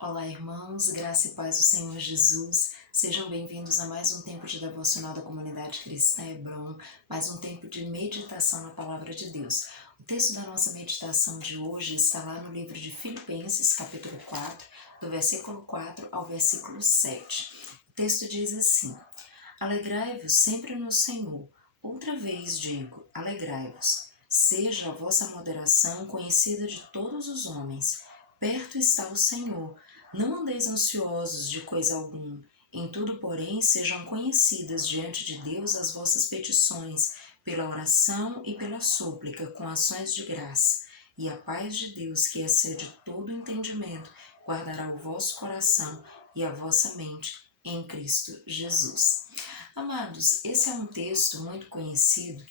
Olá, irmãos, graça e paz do Senhor Jesus. Sejam bem-vindos a mais um tempo de devocional da comunidade cristã Hebron, mais um tempo de meditação na palavra de Deus. O texto da nossa meditação de hoje está lá no livro de Filipenses, capítulo 4, do versículo 4 ao versículo 7. O texto diz assim: Alegrai-vos sempre no Senhor. Outra vez digo, alegrai-vos. Seja a vossa moderação conhecida de todos os homens. Perto está o Senhor. Não andeis ansiosos de coisa alguma. Em tudo, porém, sejam conhecidas diante de Deus as vossas petições, pela oração e pela súplica, com ações de graça. E a paz de Deus, que excede todo entendimento, guardará o vosso coração e a vossa mente em Cristo Jesus. Amados, esse é um texto muito conhecido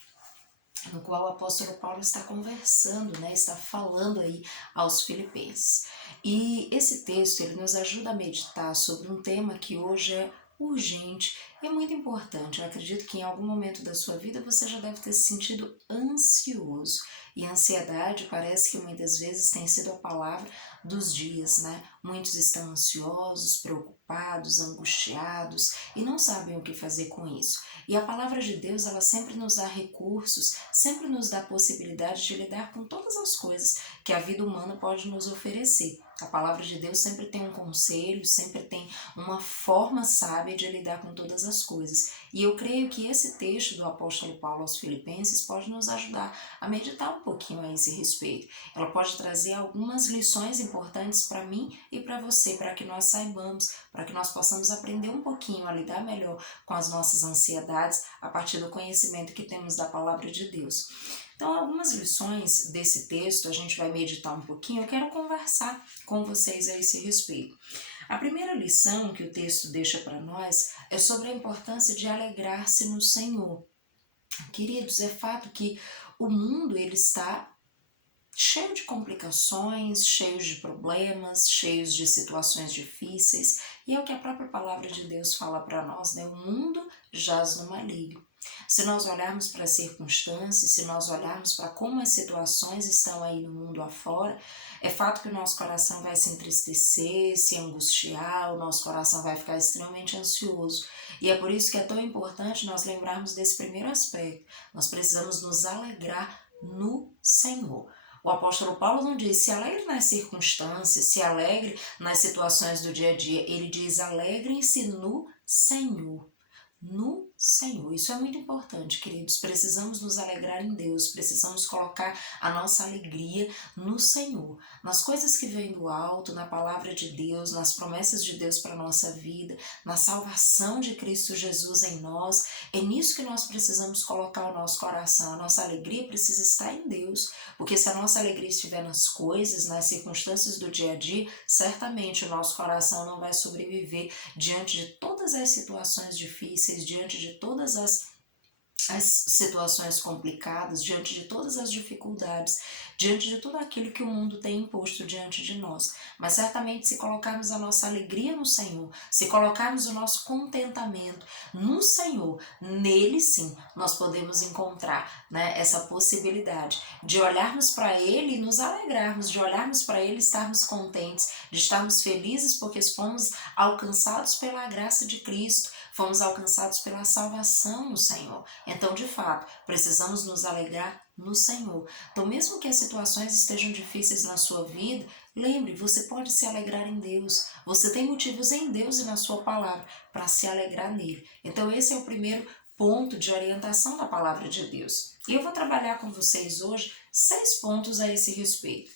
no qual o apóstolo Paulo está conversando, está falando aí aos filipenses. E esse texto ele nos ajuda a meditar sobre um tema que hoje é urgente e é muito importante. Eu acredito que em algum momento da sua vida você já deve ter se sentido ansioso. E a ansiedade parece que muitas vezes tem sido a palavra dos dias, né? Muitos estão ansiosos, preocupados, angustiados e não sabem o que fazer com isso. E a palavra de Deus, ela sempre nos dá recursos, sempre nos dá possibilidade de lidar com todas as coisas que a vida humana pode nos oferecer. A palavra de Deus sempre tem um conselho, sempre tem uma forma sábia de lidar com todas as coisas. E eu creio que esse texto do apóstolo Paulo aos Filipenses pode nos ajudar a meditar um pouquinho a esse respeito. Ela pode trazer algumas lições importantes para mim e para você, para que nós saibamos, para que nós possamos aprender um pouquinho a lidar melhor com as nossas ansiedades a partir do conhecimento que temos da palavra de Deus. Então, algumas lições desse texto a gente vai meditar um pouquinho. Eu quero conversar com vocês a esse respeito. A primeira lição que o texto deixa para nós é sobre a importância de alegrar-se no Senhor. Queridos, é fato que o mundo ele está cheio de complicações, cheios de problemas, cheios de situações difíceis, e é o que a própria palavra de Deus fala para nós, né? O mundo jaz no maligno. Se nós olharmos para as circunstâncias, se nós olharmos para como as situações estão aí no mundo afora, é fato que o nosso coração vai se entristecer, se angustiar, o nosso coração vai ficar extremamente ansioso. E é por isso que é tão importante nós lembrarmos desse primeiro aspecto. Nós precisamos nos alegrar no Senhor. O apóstolo Paulo não diz se alegre nas circunstâncias, se alegre nas situações do dia a dia. Ele diz alegrem-se no Senhor. No Senhor. Isso é muito importante, queridos. Precisamos nos alegrar em Deus, precisamos colocar a nossa alegria no Senhor, nas coisas que vêm do alto, na palavra de Deus, nas promessas de Deus para a nossa vida, na salvação de Cristo Jesus em nós. É nisso que nós precisamos colocar o nosso coração. A nossa alegria precisa estar em Deus, porque se a nossa alegria estiver nas coisas, nas circunstâncias do dia a dia, certamente o nosso coração não vai sobreviver diante de todas as situações difíceis, diante de todas as situações complicadas, diante de todas as dificuldades, diante de tudo aquilo que o mundo tem imposto diante de nós. Mas certamente se colocarmos a nossa alegria no Senhor, se colocarmos o nosso contentamento no Senhor, nele sim nós podemos encontrar, essa possibilidade de olharmos para Ele e nos alegrarmos, de olharmos para Ele e estarmos contentes, de estarmos felizes porque fomos alcançados pela graça de Cristo, fomos alcançados pela salvação no Senhor. Então, de fato, precisamos nos alegrar no Senhor. Então, mesmo que as situações estejam difíceis na sua vida, lembre, você pode se alegrar em Deus. Você tem motivos em Deus e na sua palavra para se alegrar nele. Então, esse é o primeiro ponto de orientação da palavra de Deus. E eu vou trabalhar com vocês hoje 6 pontos a esse respeito.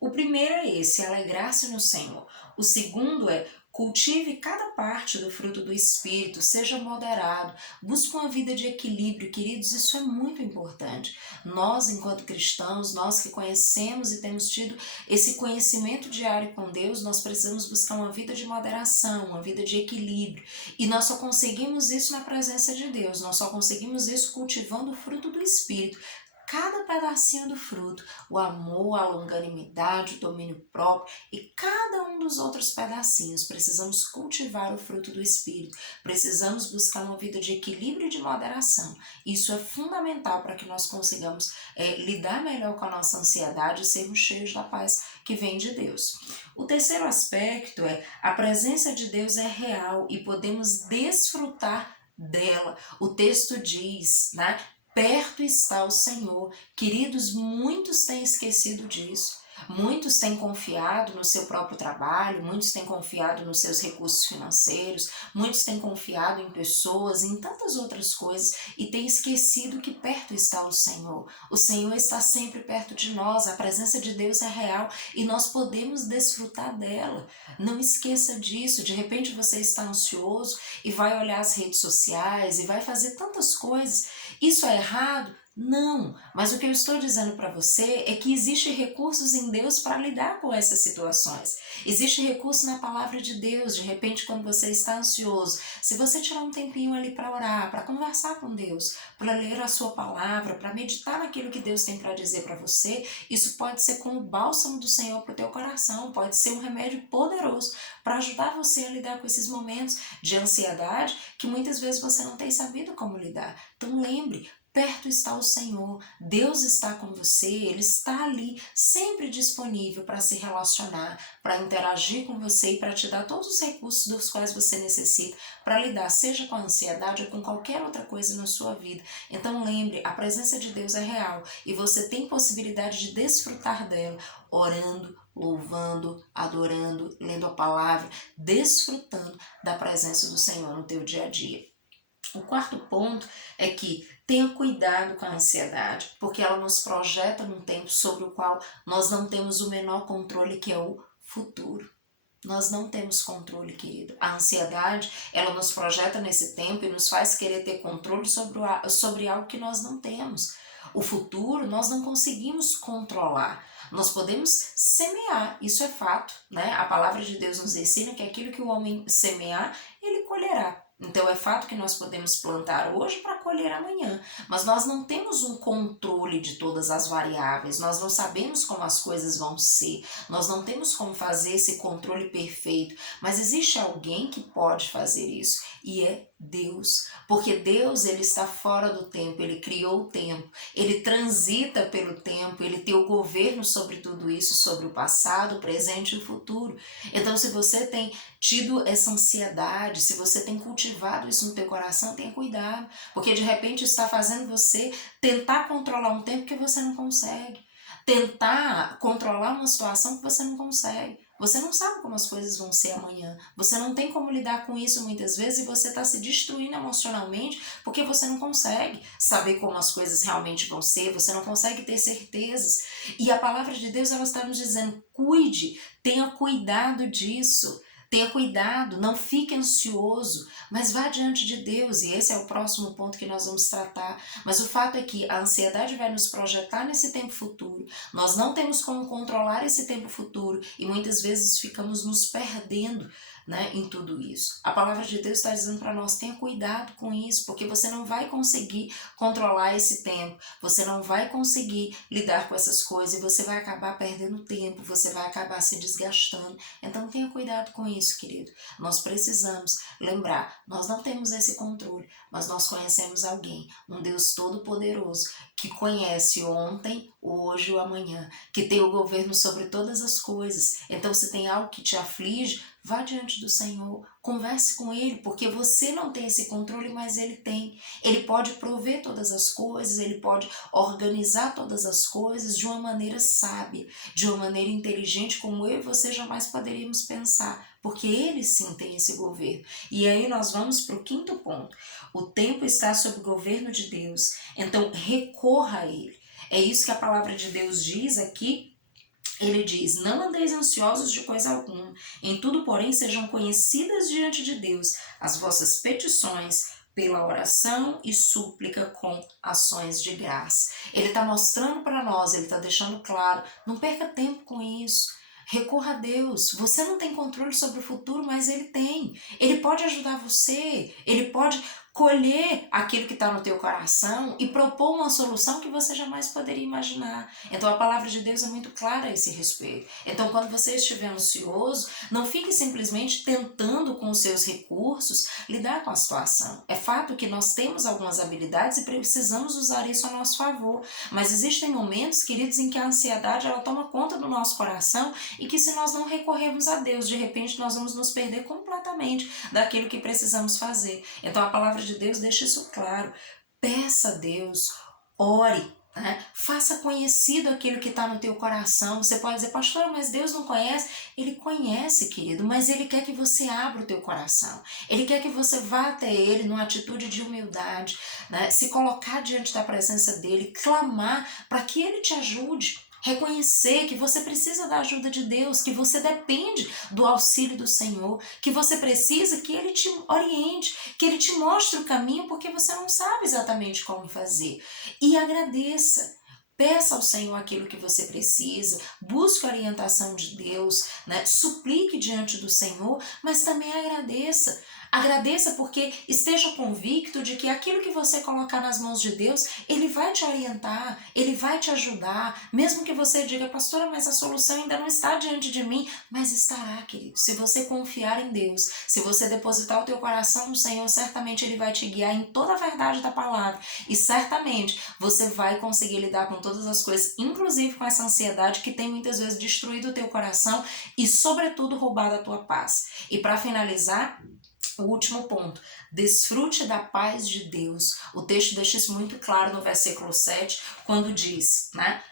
O primeiro é esse, alegrar-se no Senhor. O segundo é cultive cada parte do fruto do Espírito, seja moderado, busque uma vida de equilíbrio, queridos, isso é muito importante. Nós, enquanto cristãos, nós que conhecemos e temos tido esse conhecimento diário com Deus, nós precisamos buscar uma vida de moderação, uma vida de equilíbrio. E nós só conseguimos isso na presença de Deus, nós só conseguimos isso cultivando o fruto do Espírito. cada pedacinho do fruto, o amor, a longanimidade, o domínio próprio e cada um dos outros pedacinhos. Precisamos cultivar o fruto do Espírito, precisamos buscar uma vida de equilíbrio e de moderação. Isso é fundamental para que nós consigamos lidar melhor com a nossa ansiedade e sermos cheios da paz que vem de Deus. O terceiro aspecto é a presença de Deus é real e podemos desfrutar dela. O texto diz, né? Perto está o Senhor. Queridos, muitos têm esquecido disso. Muitos têm confiado no seu próprio trabalho, muitos têm confiado nos seus recursos financeiros, muitos têm confiado em pessoas, em tantas outras coisas e têm esquecido que perto está o Senhor. O Senhor está sempre perto de nós, a presença de Deus é real e nós podemos desfrutar dela. Não esqueça disso. De repente você está ansioso e vai olhar as redes sociais e vai fazer tantas coisas. Isso é errado? Não, mas o que eu estou dizendo para você é que existe recursos em Deus para lidar com essas situações. Existe recurso na palavra de Deus. De repente, quando você está ansioso, se você tirar um tempinho ali para orar, para conversar com Deus, para ler a sua palavra, para meditar naquilo que Deus tem para dizer para você, isso pode ser como o bálsamo do Senhor para o teu coração, pode ser um remédio poderoso para ajudar você a lidar com esses momentos de ansiedade que muitas vezes você não tem sabido como lidar. Então lembre, perto está o Senhor, Deus está com você, Ele está ali, sempre disponível para se relacionar, para interagir com você e para te dar todos os recursos dos quais você necessita para lidar, seja com a ansiedade ou com qualquer outra coisa na sua vida. Então lembre, a presença de Deus é real e você tem possibilidade de desfrutar dela, orando, louvando, adorando, lendo a palavra, desfrutando da presença do Senhor no teu dia a dia. O quarto ponto é que tenha cuidado com a ansiedade, porque ela nos projeta num tempo sobre o qual nós não temos o menor controle, que é o futuro. Nós não temos controle, querido. A ansiedade, ela nos projeta nesse tempo e nos faz querer ter controle sobre algo que nós não temos. O futuro nós não conseguimos controlar. Nós podemos semear, isso é fato, né? A palavra de Deus nos ensina que aquilo que o homem semear, ele colherá. Então é fato que nós podemos plantar hoje para colher amanhã, mas nós não temos um controle de todas as variáveis, nós não sabemos como as coisas vão ser, nós não temos como fazer esse controle perfeito, mas existe alguém que pode fazer isso e é Deus, porque Deus, ele está fora do tempo, ele criou o tempo, ele transita pelo tempo, ele tem o governo sobre tudo isso, sobre o passado, o presente e o futuro. Então se você tem tido essa ansiedade, se você tem cultivado isso no teu coração, tenha cuidado, porque de repente está fazendo você tentar controlar um tempo que você não consegue, tentar controlar uma situação que você não consegue. Você não sabe como as coisas vão ser amanhã, você não tem como lidar com isso muitas vezes e você está se destruindo emocionalmente porque você não consegue saber como as coisas realmente vão ser, você não consegue ter certezas. E a palavra de Deus, ela está nos dizendo, cuide, tenha cuidado disso. Tenha cuidado, não fique ansioso, mas vá diante de Deus, e esse é o próximo ponto que nós vamos tratar. Mas o fato é que a ansiedade vai nos projetar nesse tempo futuro, nós não temos como controlar esse tempo futuro e muitas vezes ficamos nos perdendo, né, em tudo isso. A palavra de Deus está dizendo para nós, tenha cuidado com isso, porque você não vai conseguir controlar esse tempo, você não vai conseguir lidar com essas coisas e você vai acabar perdendo tempo, você vai acabar se desgastando. Então tenha cuidado com isso, querido. Nós precisamos lembrar, nós não temos esse controle, mas nós conhecemos alguém, um Deus todo-poderoso, que conhece ontem, hoje ou amanhã, que tem o governo sobre todas as coisas. Então se tem algo que te aflige, vá diante do Senhor, converse com Ele, porque você não tem esse controle, mas Ele tem. Ele pode prover todas as coisas, Ele pode organizar todas as coisas de uma maneira sábia, de uma maneira inteligente, como eu e você jamais poderíamos pensar, porque Ele sim tem esse governo. E aí nós vamos para o quinto ponto. O tempo está sob o governo de Deus, então recorra a Ele. É isso que a palavra de Deus diz aqui. Ele diz, não andeis ansiosos de coisa alguma, em tudo, porém, sejam conhecidas diante de Deus as vossas petições pela oração e súplica com ações de graça. Ele está mostrando para nós, ele está deixando claro, não perca tempo com isso. Recorra a Deus. Você não tem controle sobre o futuro, mas Ele tem. Ele pode ajudar você, Ele pode colher aquilo que está no teu coração e propor uma solução que você jamais poderia imaginar. Então a palavra de Deus é muito clara a esse respeito. Então quando você estiver ansioso, não fique simplesmente tentando com os seus recursos lidar com a situação. É fato que nós temos algumas habilidades e precisamos usar isso a nosso favor, mas existem momentos, queridos, em que a ansiedade ela toma conta do nosso coração e que se nós não recorrermos a Deus, de repente nós vamos nos perder completamente daquilo que precisamos fazer. Então a palavra de Deus deixa isso claro. Peça a Deus, ore, né? Faça conhecido aquilo que está no teu coração. Você pode dizer, pastora, mas Deus não conhece? Ele conhece, querido, mas Ele quer que você abra o teu coração. Ele quer que você vá até Ele numa atitude de humildade, né? Se colocar diante da presença dEle, clamar para que Ele te ajude. Reconhecer que você precisa da ajuda de Deus, que você depende do auxílio do Senhor, que você precisa que Ele te oriente, que Ele te mostre o caminho, porque você não sabe exatamente como fazer. E agradeça. Peça ao Senhor aquilo que você precisa, busque a orientação de Deus, né? Suplique diante do Senhor, mas também agradeça. Agradeça porque esteja convicto de que aquilo que você colocar nas mãos de Deus, Ele vai te orientar, Ele vai te ajudar, mesmo que você diga, pastora, mas a solução ainda não está diante de mim, mas estará, querido. Se você confiar em Deus, se você depositar o teu coração no Senhor, certamente Ele vai te guiar em toda a verdade da palavra e certamente você vai conseguir lidar com todas as coisas, inclusive com essa ansiedade que tem muitas vezes destruído o teu coração e sobretudo roubado a tua paz. E para finalizar, o último ponto, desfrute da paz de Deus. O texto deixa isso muito claro no versículo 7, quando diz, né?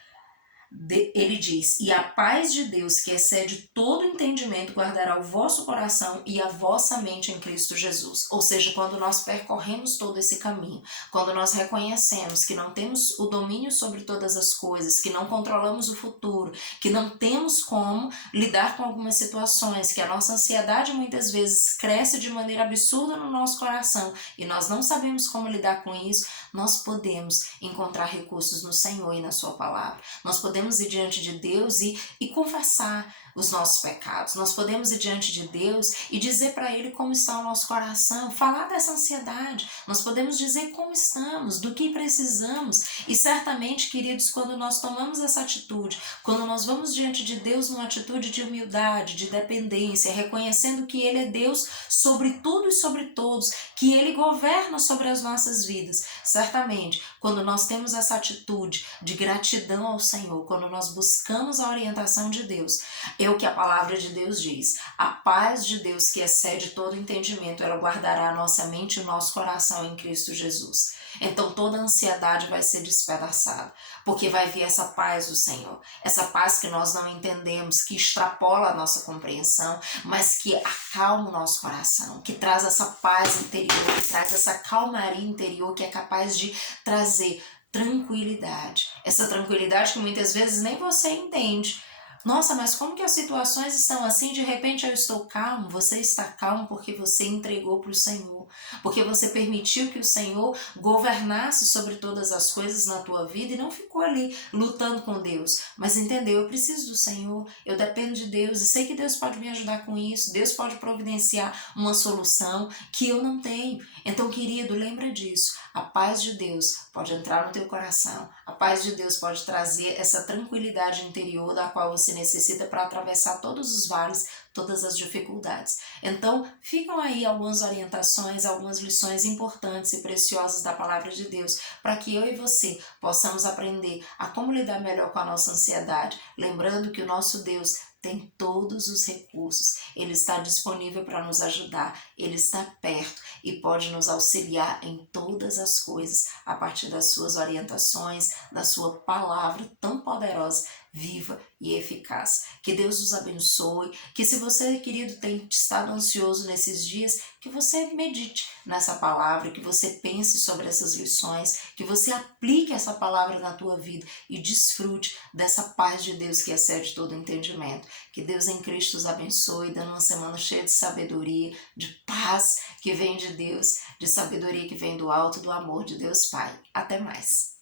Ele diz, e a paz de Deus, que excede todo entendimento, guardará o vosso coração e a vossa mente em Cristo Jesus. Ou seja, quando nós percorremos todo esse caminho, quando nós reconhecemos que não temos o domínio sobre todas as coisas, que não controlamos o futuro, que não temos como lidar com algumas situações, que a nossa ansiedade muitas vezes cresce de maneira absurda no nosso coração e nós não sabemos como lidar com isso, nós podemos encontrar recursos no Senhor e na sua palavra. Nós podemos ir diante de Deus e confessar os nossos pecados. Nós podemos ir diante de Deus e dizer para Ele como está o nosso coração, falar dessa ansiedade. Nós podemos dizer como estamos, do que precisamos. E certamente, queridos, quando nós tomamos essa atitude, quando nós vamos diante de Deus numa atitude de humildade, de dependência, reconhecendo que Ele é Deus sobre tudo e sobre todos, que Ele governa sobre as nossas vidas, certamente, quando nós temos essa atitude de gratidão ao Senhor, quando nós buscamos a orientação de Deus, é o que a palavra de Deus diz. A paz de Deus que excede todo entendimento, ela guardará a nossa mente e o nosso coração em Cristo Jesus. Então toda a ansiedade vai ser despedaçada, porque vai vir essa paz do Senhor. Essa paz que nós não entendemos, que extrapola a nossa compreensão, mas que acalma o nosso coração, que traz essa paz interior, que traz essa calmaria interior, que é capaz de trazer tranquilidade. Essa tranquilidade que muitas vezes nem você entende. Nossa, mas como que as situações estão assim? De repente eu estou calmo. Você está calmo porque você entregou para o Senhor. Porque você permitiu que o Senhor governasse sobre todas as coisas na tua vida e não ficou ali lutando com Deus. Mas entendeu, eu preciso do Senhor, eu dependo de Deus e sei que Deus pode me ajudar com isso. Deus pode providenciar uma solução que eu não tenho. Então, querido, lembra disso. A paz de Deus pode entrar no teu coração. A paz de Deus pode trazer essa tranquilidade interior da qual você necessita para atravessar todos os vales, todas as dificuldades. Então, ficam aí algumas orientações, algumas lições importantes e preciosas da palavra de Deus, para que eu e você possamos aprender a como lidar melhor com a nossa ansiedade, lembrando que o nosso Deus tem todos os recursos, Ele está disponível para nos ajudar, Ele está perto e pode nos auxiliar em todas as coisas, a partir das suas orientações, da sua palavra tão poderosa, viva e eficaz. Que Deus os abençoe, que se você, querido, tem estado ansioso nesses dias, que você medite nessa palavra, que você pense sobre essas lições, que você aplique essa palavra na tua vida e desfrute dessa paz de Deus que excede todo entendimento. Que Deus em Cristo os abençoe, dando uma semana cheia de sabedoria, de paz que vem de Deus, de sabedoria que vem do alto, do amor de Deus Pai. Até mais!